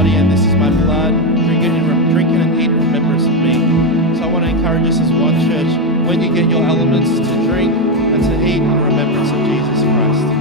body and this is my blood. Drink it and eat in remembrance of me. So I want to encourage us as one church, when you get your elements, to drink and to eat in remembrance of Jesus Christ.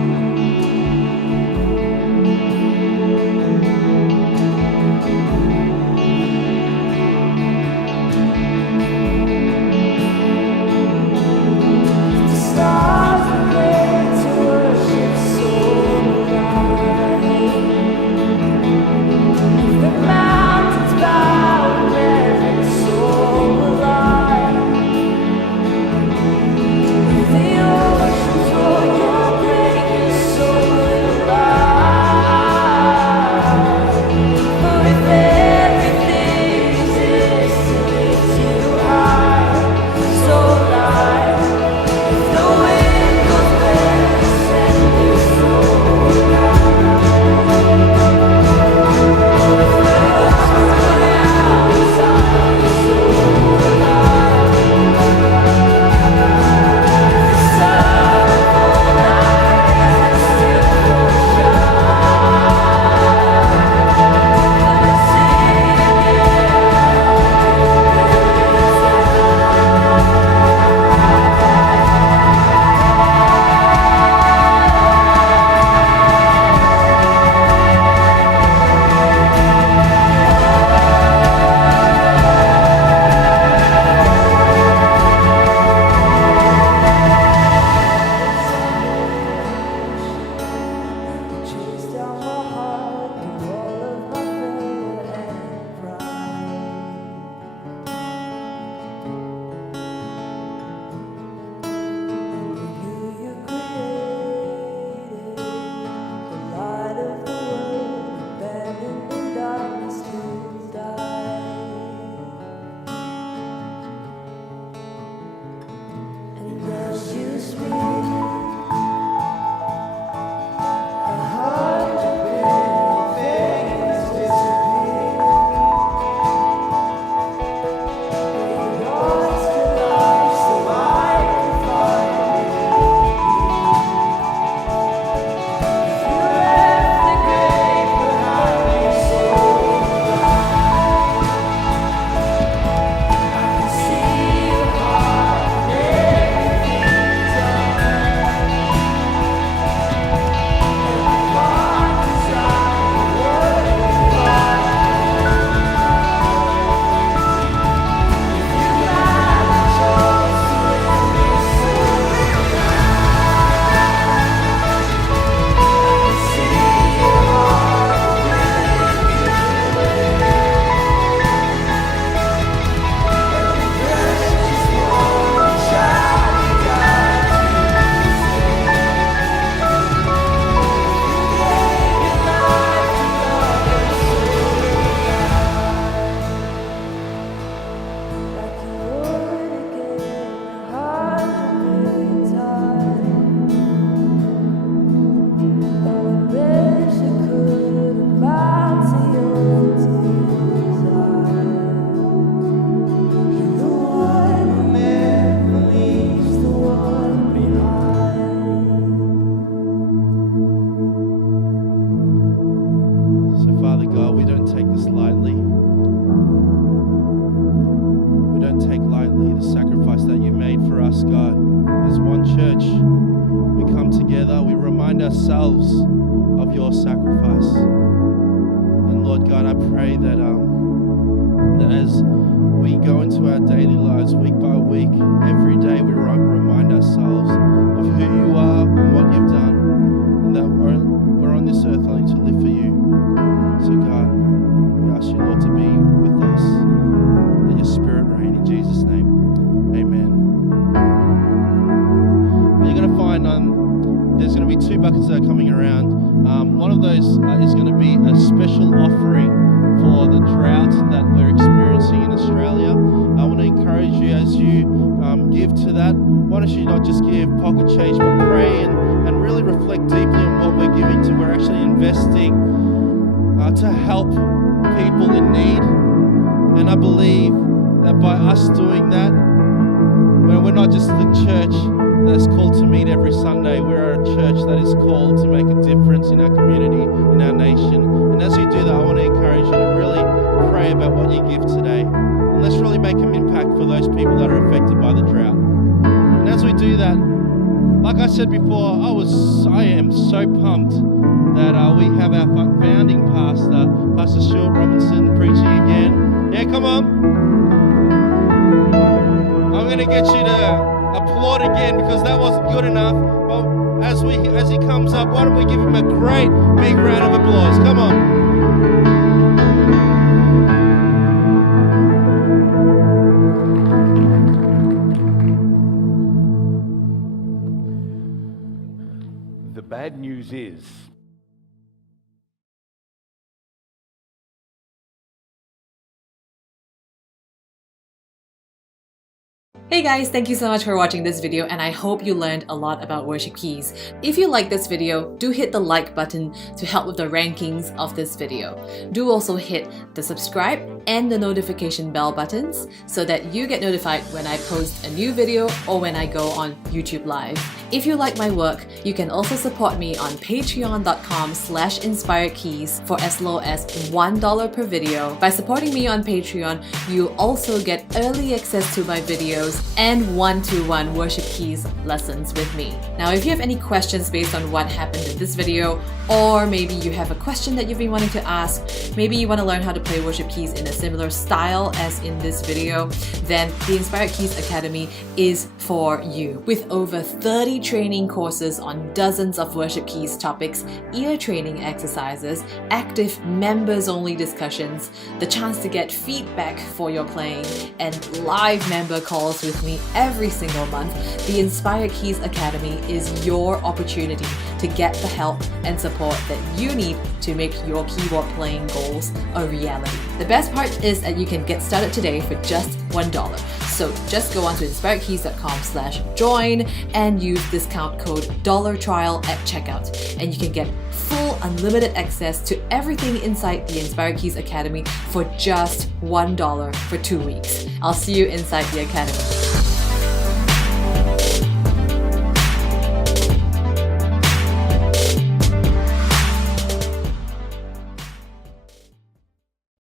To help people in need, and I believe that by us doing that, we're not just the church that's called to meet every Sunday. We're a church that is called to make a difference in our community, in our nation. And as you do that, I want to encourage you to really pray about what you give today. And let's really make an impact for those people that are affected by the drought. And as we do that, like I said before, I am so pumped that we have our founding pastor, Pastor Stuart Robinson, preaching again. Yeah, come on. I'm going to get you to applaud again because that wasn't good enough. But as he comes up, why don't we give him a great big round of applause? Come on. The bad news is Hey guys, thank you so much for watching this video and I hope you learned a lot about worship keys. If you like this video, do hit the like button to help with the rankings of this video. Do also hit the subscribe and the notification bell buttons so that you get notified when I post a new video or when I go on YouTube Live. If you like my work, you can also support me on patreon.com/inspiredkeys for as low as $1 per video. By supporting me on Patreon, you also get early access to my videos and one-to-one worship keys lessons with me. Now, if you have any questions based on what happened in this video, or maybe you have a question that you've been wanting to ask, maybe you want to learn how to play worship keys in a similar style as in this video, then the Inspired Keys Academy is for you. With over 30 training courses on dozens of worship keys topics, ear training exercises, active members-only discussions, the chance to get feedback for your playing, and live member calls with me every single month, the Inspired Keys Academy is your opportunity to get the help and support that you need to make your keyboard playing goals a reality. The best part is that you can get started today for just $1. So just go on to inspiredkeys.com/join and use discount code $trial at checkout and you can get full unlimited access to everything inside the Inspired Keys Academy for just $1 for 2 weeks. I'll see you inside the Academy.